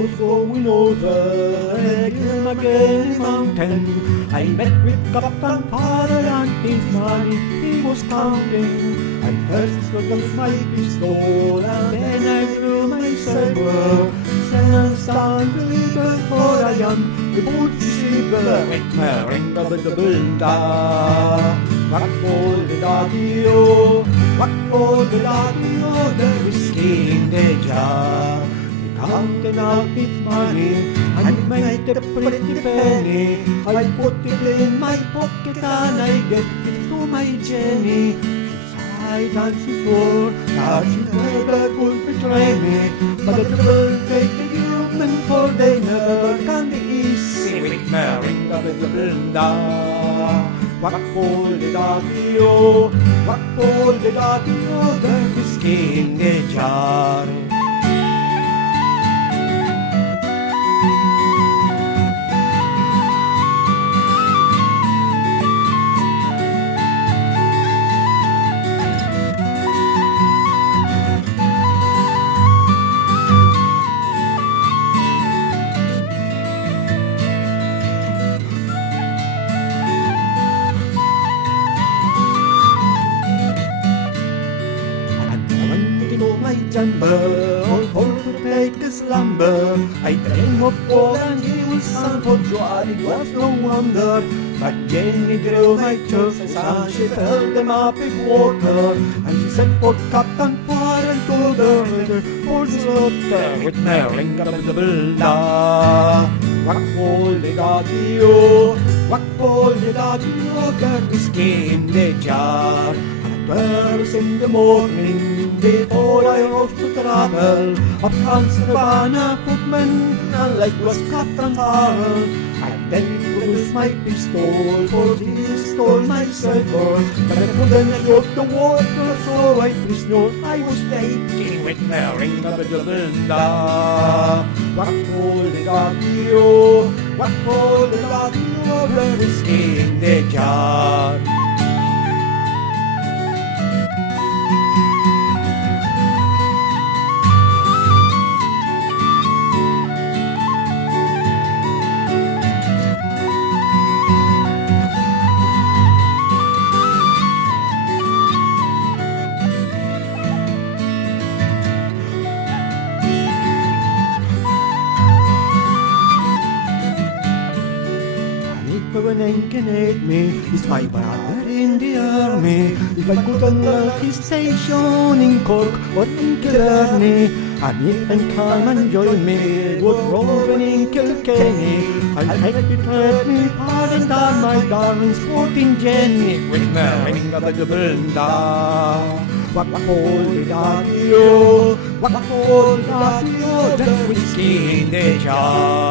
was going over a Kilmagenny mountain. I met with Captain Father and his money he was counting. I first took out my pistol and then I drew my saber. Sen stand believer for I am the boat receiver. With my ring of the bunda. What for the daddy-o? What for the daddy-o? The whiskey in the jar. Counting out his money and made a pretty penny. I put it in my pocket and I gave it to my Jenny. She sighed and she swore that she never could betray me. But the trouble take the human, for they never can be easy with marrying a little blunder. What for the daddy-o? What for the daddy-o? The whiskey in the jar. My jumper, all for to take a slumber. I dream of gold and he was sun for joy, it was no wonder. But Jenny drew my choices and she filled them up with water. And she sent for Captain Fire and told her later for slaughter. With my ring of the bunda. What for the daddy-o? What for the daddy-o? The whiskey in the jar. First in the morning, before I rose to travel, up comes the banner footman, and like was Captain Farrell. I then produced my pistol, for he stole my saber. But I couldn't shoot the water, so I prisoner I was taking with my ring of the bunda. What for the daddy-o? What for the daddy-o? The whiskey in the jar. When can hate me, he's my brother in the army. If I couldn't learn his station in Cork or in Killarney, and he can come and join me, would Robin in Kilkenny. I'll take it with me, pardon down my darling sporting Jenny, with my ring of the bunda. What for the daddy-o? What for the daddy-o? The whiskey in the jar.